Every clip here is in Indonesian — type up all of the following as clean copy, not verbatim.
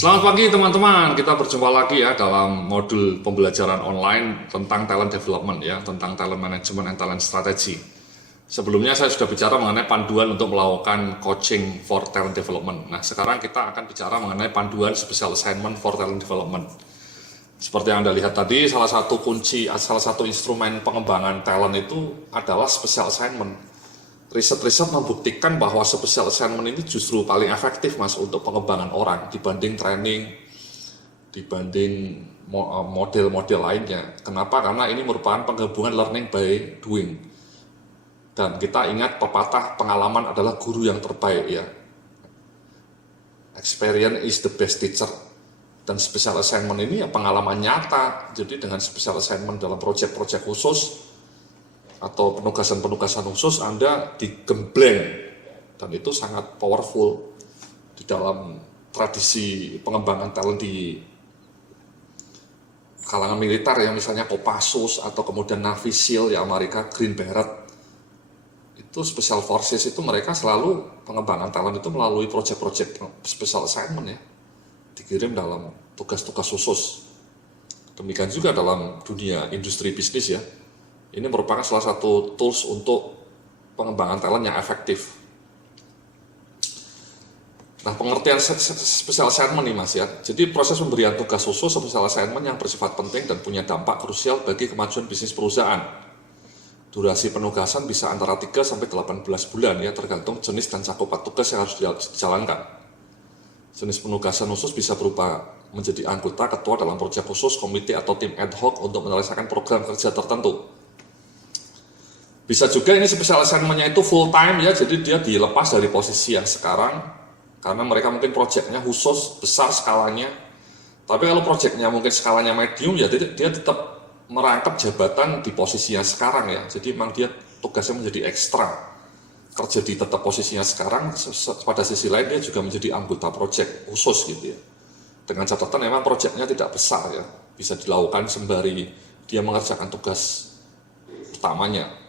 Selamat pagi teman-teman, kita berjumpa lagi ya dalam modul pembelajaran online tentang talent development ya, tentang talent management and talent strategy. Sebelumnya saya sudah bicara mengenai panduan untuk melakukan coaching for talent development. Nah sekarang kita akan bicara mengenai panduan special assignment for talent development. Seperti yang Anda lihat tadi, salah satu instrumen pengembangan talent itu adalah special assignment. Riset-riset membuktikan bahwa special assignment ini justru paling efektif mas untuk pengembangan orang dibanding training, dibanding model-model lainnya. Kenapa? Karena ini merupakan penggabungan learning by doing. Dan kita ingat pepatah pengalaman adalah guru yang terbaik ya. Experience is the best teacher. Dan special assignment ini ya pengalaman nyata. Jadi dengan special assignment dalam proyek-proyek khusus atau penugasan-penugasan khusus Anda digembleng, dan itu sangat powerful di dalam tradisi pengembangan talent di kalangan militer yang misalnya Kopassus atau kemudian Navy SEAL ya, Amerika Green Beret itu Special Forces itu mereka selalu pengembangan talent itu melalui proyek-proyek special assignment ya, dikirim dalam tugas-tugas khusus. Demikian juga dalam dunia industri bisnis ya. Ini merupakan salah satu tools untuk pengembangan talent yang efektif. Nah, pengertian special assignment nih mas ya. Jadi proses pemberian tugas khusus special assignment yang bersifat penting dan punya dampak krusial bagi kemajuan bisnis perusahaan. Durasi penugasan bisa antara 3 sampai 18 bulan ya, tergantung jenis dan cakupan tugas yang harus dijalankan. Jenis penugasan khusus bisa berupa menjadi anggota ketua dalam proyek khusus, komite atau tim ad hoc untuk menyelesaikan program kerja tertentu. Bisa juga ini special assignment-nya itu full time ya, jadi dia dilepas dari posisi yang sekarang karena mereka mungkin proyeknya khusus, besar skalanya. Tapi kalau proyeknya mungkin skalanya medium ya dia tetap merangkap jabatan di posisi yang sekarang ya. Jadi memang dia tugasnya menjadi ekstra. Kerja di tetap posisinya sekarang, pada sisi lain dia juga menjadi anggota proyek khusus gitu ya. Dengan catatan memang proyeknya tidak besar ya, bisa dilakukan sembari dia mengerjakan tugas utamanya.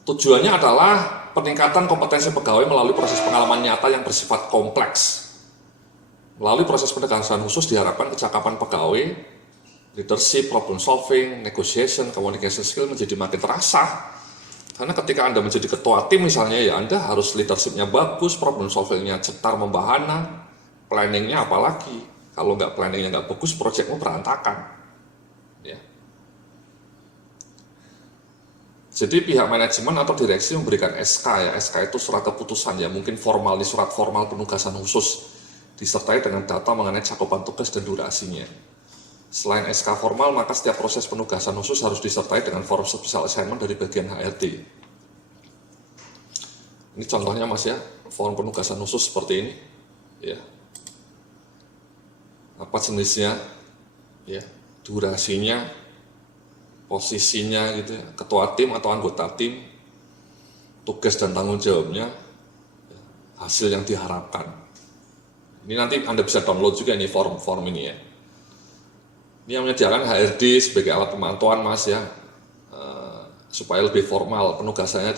Tujuannya adalah peningkatan kompetensi pegawai melalui proses pengalaman nyata yang bersifat kompleks. Melalui proses pendekatan khusus diharapkan kecakapan pegawai, leadership, problem solving, negotiation, communication skill menjadi makin terasa. Karena ketika Anda menjadi ketua tim misalnya ya, Anda harus leadershipnya bagus, problem solvingnya cetar membahana, planningnya apalagi. Kalau nggak planningnya nggak bagus, proyekmu berantakan. Ya. Jadi pihak manajemen atau direksi memberikan SK ya, SK itu surat keputusan ya, mungkin formal, ini surat formal penugasan khusus, disertai dengan data mengenai cakupan tugas dan durasinya. Selain SK formal, maka setiap proses penugasan khusus harus disertai dengan form special assignment dari bagian HRD. Ini contohnya mas ya, form penugasan khusus seperti ini. Ya. Apa jenisnya? Ya, durasinya, posisinya gitu ya, ketua tim atau anggota tim, tugas dan tanggung jawabnya, hasil yang diharapkan. Ini nanti Anda bisa download juga nih form ini ya. Ini yang menyediakan HRD sebagai alat pemantauan mas ya, supaya lebih formal, penugasannya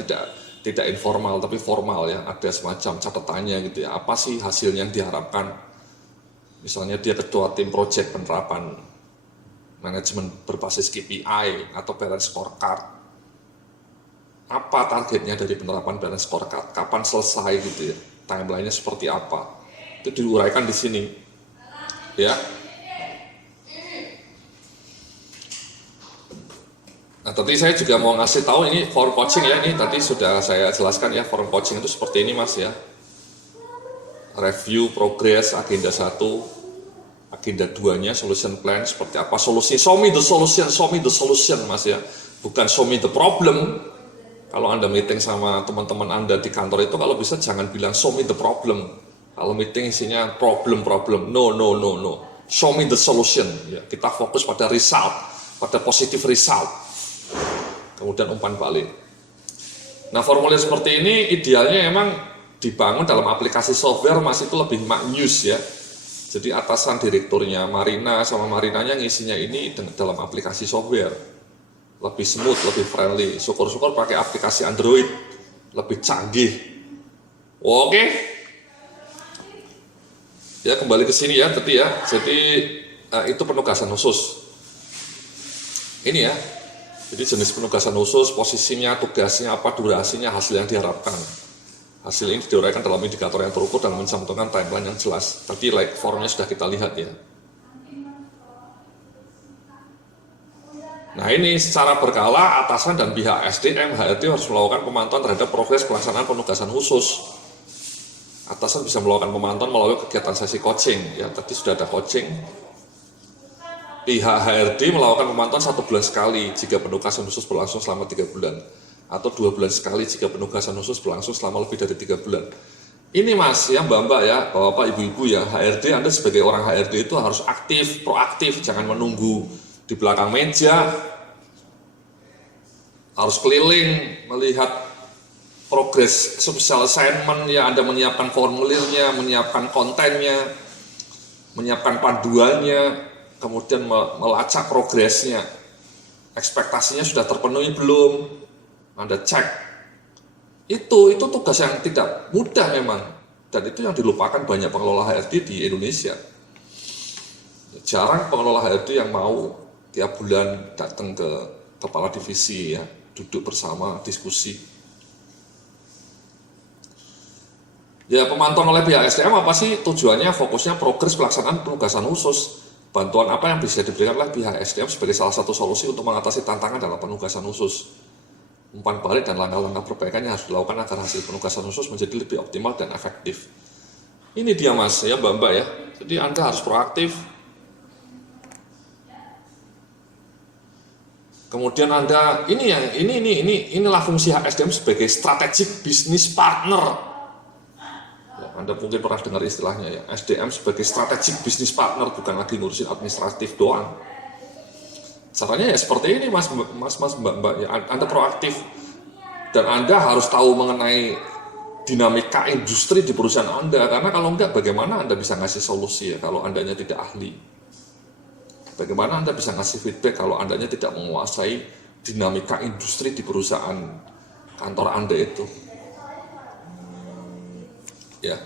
tidak informal tapi formal ya, ada semacam catatannya gitu ya, apa sih hasil yang diharapkan. Misalnya dia ketua tim project penerapan manajemen berbasis KPI atau balance scorecard. Apa targetnya dari penerapan balance scorecard? Kapan selesai gitu ya? Timeline-nya seperti apa? Itu diuraikan di sini. Ya. Nah, tadi saya juga mau ngasih tahu ini form coaching ya, ini tadi sudah saya jelaskan ya, form coaching itu seperti ini Mas ya. Review, progress, agenda 1, agenda 2-nya solution plan seperti apa, solusi, show me the solution mas ya, bukan show me the problem. Kalau Anda meeting sama teman-teman Anda di kantor itu kalau bisa jangan bilang show me the problem. Kalau meeting isinya problem, no, show me the solution ya. Kita fokus pada result, pada positive result, kemudian umpan balik. Nah formulir seperti ini idealnya emang dibangun dalam aplikasi software mas, itu lebih maknyus ya. Jadi atasan direkturnya Marina sama Marinanya ngisinya ini dalam aplikasi software. Lebih smooth, lebih friendly. Syukur-syukur pakai aplikasi Android, lebih canggih. Oke. Ya kembali ke sini ya tadi ya. Jadi itu penugasan khusus. Ini ya. Jadi jenis penugasan khusus, posisinya, tugasnya apa, durasinya, hasil yang diharapkan. Hasil ini diuraikan dalam indikator yang terukur dan mencantumkan timeline yang jelas. Tadi like formnya sudah kita lihat ya. Nah ini secara berkala atasan dan pihak SDM HRD harus melakukan pemantauan terhadap progres pelaksanaan penugasan khusus. Atasan bisa melakukan pemantauan melalui kegiatan sesi coaching. Ya tadi sudah ada coaching. Pihak HRD melakukan pemantauan 1 bulan sekali jika penugasan khusus berlangsung selama 3 bulan. Atau 2 bulan sekali jika penugasan khusus berlangsung selama lebih dari 3 bulan. Ini mas ya mbak-mbak ya, bapak ibu-ibu ya, HRD Anda sebagai orang HRD itu harus aktif, proaktif, jangan menunggu di belakang meja, harus keliling melihat progres special assignment ya, Anda menyiapkan formulirnya, menyiapkan kontennya, menyiapkan panduannya, kemudian melacak progresnya, ekspektasinya sudah terpenuhi belum, Anda cek. Itu tugas yang tidak mudah memang, dan itu yang dilupakan banyak pengelola HRD di Indonesia. Jarang pengelola HRD yang mau tiap bulan datang ke kepala divisi ya, duduk bersama diskusi. Ya pemantauan oleh pihak SDM apa sih tujuannya? Fokusnya progres pelaksanaan penugasan khusus. Bantuan apa yang bisa diberikan oleh pihak SDM sebagai salah satu solusi untuk mengatasi tantangan dalam penugasan khusus. Umpan balik dan langkah-langkah perbaikan yang harus dilakukan agar hasil penugasan khusus menjadi lebih optimal dan efektif. Ini dia mas ya mbak-mbak ya. Jadi Anda harus proaktif. Kemudian Anda inilah fungsi SDM sebagai strategic business partner. Ya, Anda mungkin pernah dengar istilahnya ya. SDM sebagai strategic business partner, bukan lagi ngurusin administratif doang. Caranya ya seperti ini mas mbak-mbak ya, Anda proaktif dan Anda harus tahu mengenai dinamika industri di perusahaan Anda, karena kalau enggak bagaimana Anda bisa ngasih solusi ya kalau Andanya tidak ahli, bagaimana Anda bisa ngasih feedback kalau Andanya tidak menguasai dinamika industri di perusahaan kantor Anda itu ya.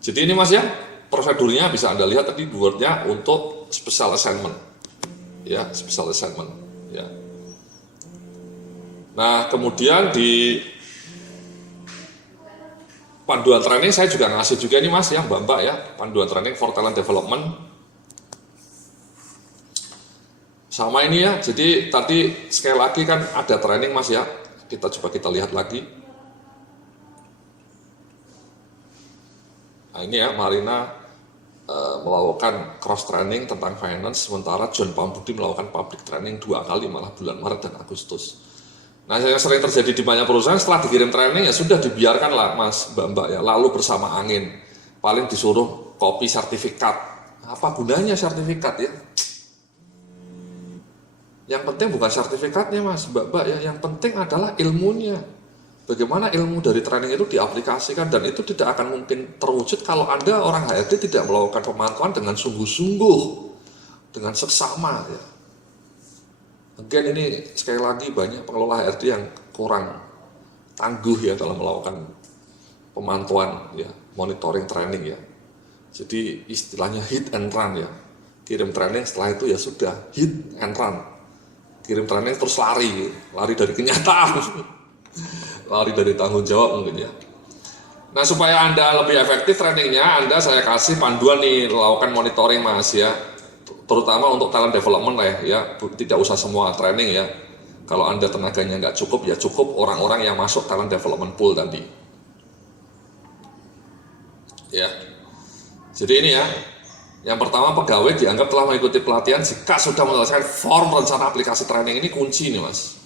Jadi ini mas ya, prosedurnya bisa Anda lihat tadi wordnya untuk special assignment ya, special assignment ya. Nah kemudian di panduan training saya juga ngasih juga ini mas ya mbak-mbak ya, panduan training for talent development sama ini ya. Jadi tadi sekali lagi kan ada training mas ya, kita lihat lagi. Nah ini ya, Marina melakukan cross training tentang finance, sementara John Pambudi melakukan public training 2 kali malah bulan Maret dan Agustus. Nah yang sering terjadi di banyak perusahaan, setelah dikirim training ya sudah dibiarkan lah mas mbak-mbak ya, lalu bersama angin, paling disuruh copy sertifikat. Apa gunanya sertifikat ya? Yang penting bukan sertifikatnya mas mbak-mbak ya, yang penting adalah ilmunya. Bagaimana ilmu dari training itu diaplikasikan, dan itu tidak akan mungkin terwujud kalau Anda orang HRD tidak melakukan pemantauan dengan sungguh-sungguh, dengan seksama ya. Again ini sekali lagi banyak pengelola HRD yang kurang tangguh ya dalam melakukan pemantauan ya, monitoring training ya. Jadi istilahnya hit and run ya. Kirim training setelah itu ya sudah hit and run. Kirim training terus lari dari kenyataan. Lari dari tanggung jawab mungkin ya. Nah supaya Anda lebih efektif trainingnya, saya kasih panduan nih, lakukan monitoring mas ya, terutama untuk talent development lah ya, tidak usah semua training ya. Kalau Anda tenaganya nggak cukup ya cukup orang-orang yang masuk talent development pool tadi ya. Jadi ini ya, yang pertama pegawai dianggap telah mengikuti pelatihan jika sudah menyelesaikan form rencana aplikasi training. Ini kunci nih mas,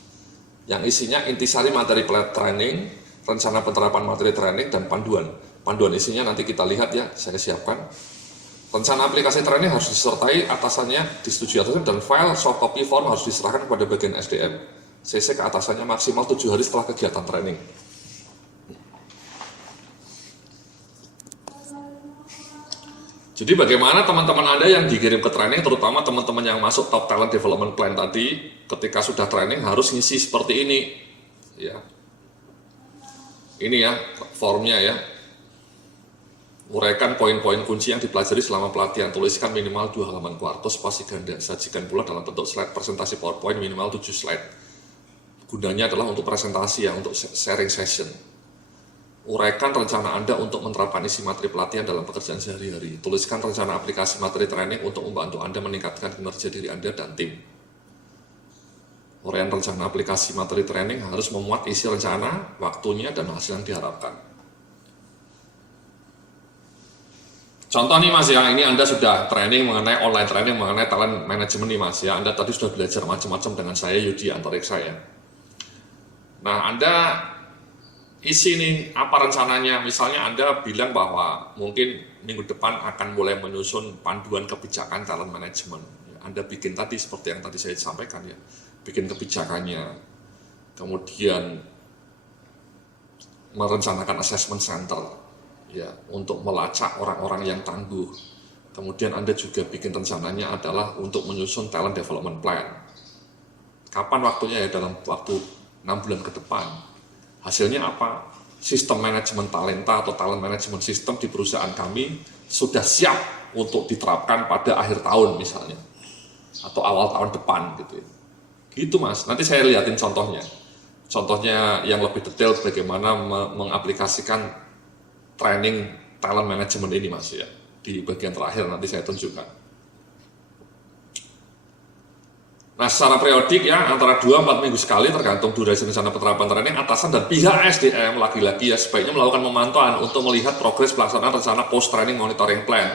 yang isinya intisari materi training, rencana penerapan materi training, dan panduan. Panduan isinya nanti kita lihat ya, saya siapkan. Rencana aplikasi training harus disertai atasannya, disetujui atasannya, dan file soft copy form harus diserahkan kepada bagian SDM. CC ke atasannya maksimal 7 hari setelah kegiatan training. Jadi bagaimana teman-teman Anda yang dikirim ke training, terutama teman-teman yang masuk top talent development plan tadi, ketika sudah training harus ngisi seperti ini ya. Ini ya formnya ya. Uraikan poin-poin kunci yang dipelajari selama pelatihan. Tuliskan minimal 2 halaman kuartos spasi ganda. Sajikan pula dalam bentuk slide presentasi PowerPoint minimal 7 slide. Gunanya adalah untuk presentasi ya, untuk sharing session. Uraikan rencana Anda untuk menerapkan isi materi pelatihan dalam pekerjaan sehari-hari. Tuliskan rencana aplikasi materi training untuk membantu Anda meningkatkan kinerja diri Anda dan tim. Uraian rencana aplikasi materi training harus memuat isi rencana, waktunya, dan hasil yang diharapkan. Contoh nih Mas ya, ini Anda sudah training mengenai online training mengenai talent management nih Mas ya. Anda tadi sudah belajar macam-macam dengan saya, Yudi Antariksa ya. Nah Anda isi nih apa rencananya. Misalnya Anda bilang bahwa mungkin minggu depan akan mulai menyusun panduan kebijakan talent management. Anda bikin tadi seperti yang tadi saya sampaikan ya, bikin kebijakannya, kemudian merencanakan assessment center ya, untuk melacak orang-orang yang tangguh. Kemudian Anda juga bikin rencananya adalah untuk menyusun talent development plan. Kapan waktunya ya? Dalam waktu 6 bulan ke depan. Hasilnya apa? Sistem manajemen talenta atau talent management system di perusahaan kami sudah siap untuk diterapkan pada akhir tahun misalnya, atau awal tahun depan gitu ya. Gitu Mas, nanti saya lihatin contohnya. Contohnya yang lebih detail bagaimana mengaplikasikan training talent management ini Mas ya. Di bagian terakhir nanti saya tunjukkan. Nah secara periodik ya, antara 2-4 minggu sekali tergantung durasi rencana penerapan training, atasan dan pihak SDM lagi-lagi ya sebaiknya melakukan pemantauan untuk melihat progres pelaksanaan rencana post training monitoring plan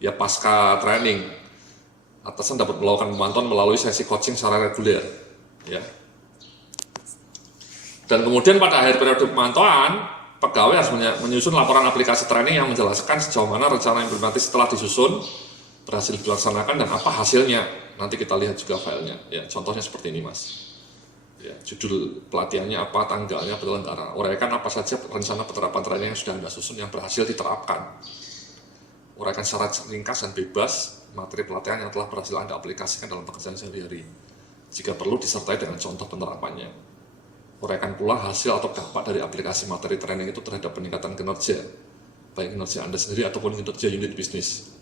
ya pasca training. Atasan dapat melakukan pemantauan melalui sesi coaching secara reguler ya. Dan kemudian pada akhir periode pemantauan, pegawai harus menyusun laporan aplikasi training yang menjelaskan sejauh mana rencana implementasi setelah disusun, berhasil dilaksanakan, dan apa hasilnya. Nanti kita lihat juga filenya. Ya, contohnya seperti ini Mas. Ya, judul pelatihannya apa, tanggalnya, penyelenggara. Uraikan apa saja rencana penerapan training yang sudah Anda susun yang berhasil diterapkan. Uraikan secara ringkas dan bebas materi pelatihan yang telah berhasil Anda aplikasikan dalam pekerjaan sehari-hari. Jika perlu disertai dengan contoh penerapannya. Uraikan pula hasil atau dampak dari aplikasi materi training itu terhadap peningkatan kinerja, baik kinerja Anda sendiri ataupun kinerja unit bisnis.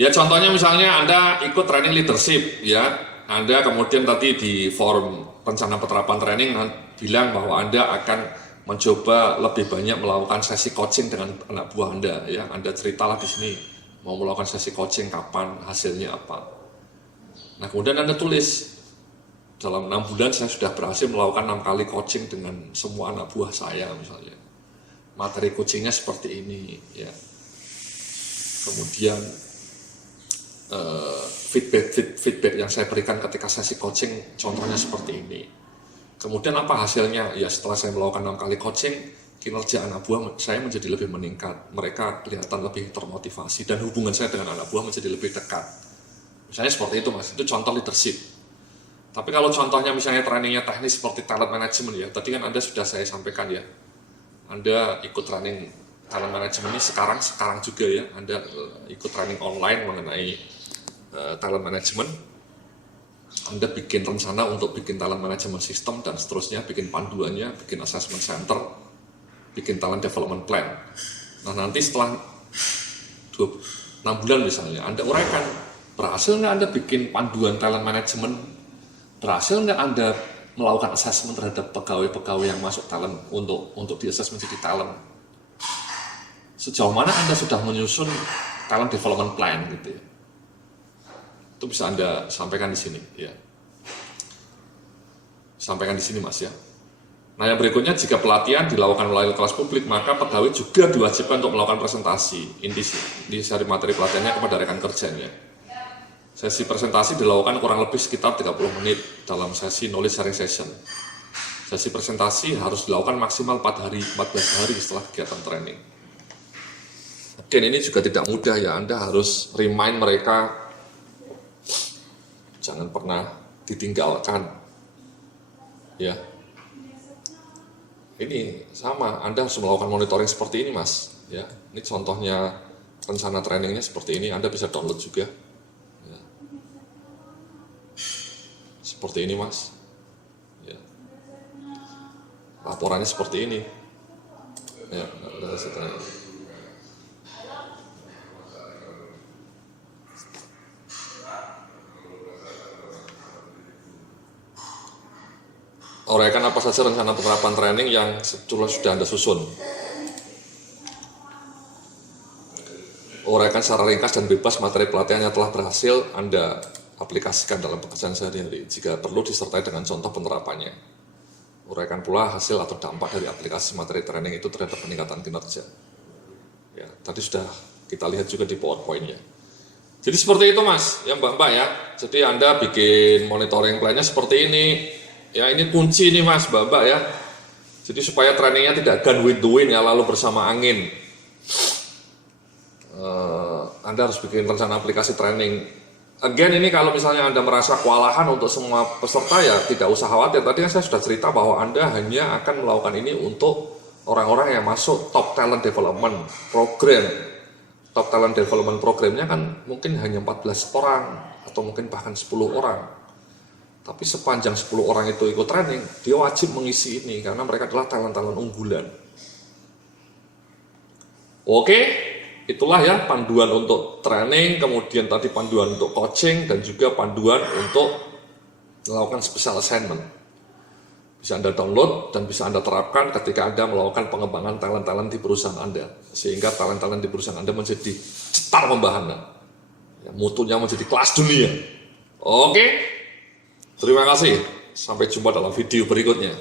Ya contohnya misalnya Anda ikut training leadership ya, Anda kemudian tadi di forum rencana penerapan training bilang bahwa Anda akan mencoba lebih banyak melakukan sesi coaching dengan anak buah Anda ya. Anda ceritalah di sini mau melakukan sesi coaching kapan, hasilnya apa. Nah kemudian Anda tulis, dalam 6 bulan saya sudah berhasil melakukan 6 kali coaching dengan semua anak buah saya misalnya. Materi coachingnya seperti ini ya. Kemudian feedback yang saya berikan ketika sesi coaching contohnya seperti ini. Kemudian apa hasilnya? Ya setelah saya melakukan 6 kali coaching, kinerja anak buah saya menjadi lebih meningkat. Mereka kelihatan lebih termotivasi dan hubungan saya dengan anak buah menjadi lebih dekat. Misalnya seperti itu Mas, itu contoh leadership. Tapi kalau contohnya misalnya trainingnya teknis seperti talent management ya, tadi kan Anda sudah saya sampaikan ya, Anda ikut training talent management ini sekarang juga ya, Anda ikut training online mengenai talent management, Anda bikin rencana untuk bikin talent management system dan seterusnya, bikin panduannya, bikin assessment center, bikin talent development plan. Nah nanti setelah 6 bulan misalnya, Anda uraikan, berhasil nggak Anda bikin panduan talent management? Berhasil nggak Anda melakukan assessment terhadap pegawai-pegawai yang masuk talent untuk di-assess menjadi talent? Sejauh mana Anda sudah menyusun talent development plan gitu ya? Itu bisa Anda sampaikan di sini ya. Sampaikan di sini Mas ya. Nah yang berikutnya, jika pelatihan dilakukan melalui kelas publik, maka pegawai juga diwajibkan untuk melakukan presentasi inti dari materi pelatihannya kepada rekan kerjanya. Sesi presentasi dilakukan kurang lebih sekitar 30 menit dalam sesi knowledge sharing session. Sesi presentasi harus dilakukan maksimal 14 hari setelah kegiatan training. Dan ini juga tidak mudah ya, Anda harus remind mereka, jangan pernah ditinggalkan. Ya, ini sama, Anda harus melakukan monitoring seperti ini Mas. Ya, ini contohnya rencana trainingnya seperti ini, Anda bisa download juga. Seperti ini Mas ya. Laporannya seperti ini Ya, hasil training. Uraikan apa saja rencana penerapan training yang sudah Anda susun. Uraikan secara ringkas dan bebas materi pelatihan yang telah berhasil Anda aplikasikan dalam pekerjaan sehari-hari. Jika perlu disertai dengan contoh penerapannya. Uraikan pula hasil atau dampak dari aplikasi materi training itu terhadap peningkatan kinerja. Ya, tadi sudah kita lihat juga di PowerPoint-nya. Jadi seperti itu Mas, ya Mbak-Mbak ya. Jadi Anda bikin monitoring plan-nya seperti ini. Ya ini kunci nih Mas, Mbak-Mbak ya. Jadi supaya trainingnya tidak gun with the wind ya, lalu bersama angin. Anda harus bikin rencana aplikasi training. Again ini kalau misalnya Anda merasa kewalahan untuk semua peserta ya tidak usah khawatir. Tadi kan saya sudah cerita bahwa Anda hanya akan melakukan ini untuk orang-orang yang masuk top talent development program. Top talent development programnya kan mungkin hanya 14 orang atau mungkin bahkan 10 orang. Tapi sepanjang 10 orang itu ikut training, dia wajib mengisi ini karena mereka adalah talent-talent unggulan. Oke, itulah ya panduan untuk training, kemudian tadi panduan untuk coaching, dan juga panduan untuk melakukan special assignment. Bisa Anda download dan bisa Anda terapkan ketika Anda melakukan pengembangan talent-talent di perusahaan Anda. Sehingga talent-talent di perusahaan Anda menjadi cetar pembahana. Ya, mutunya menjadi kelas dunia. Oke, terima kasih. Sampai jumpa dalam video berikutnya.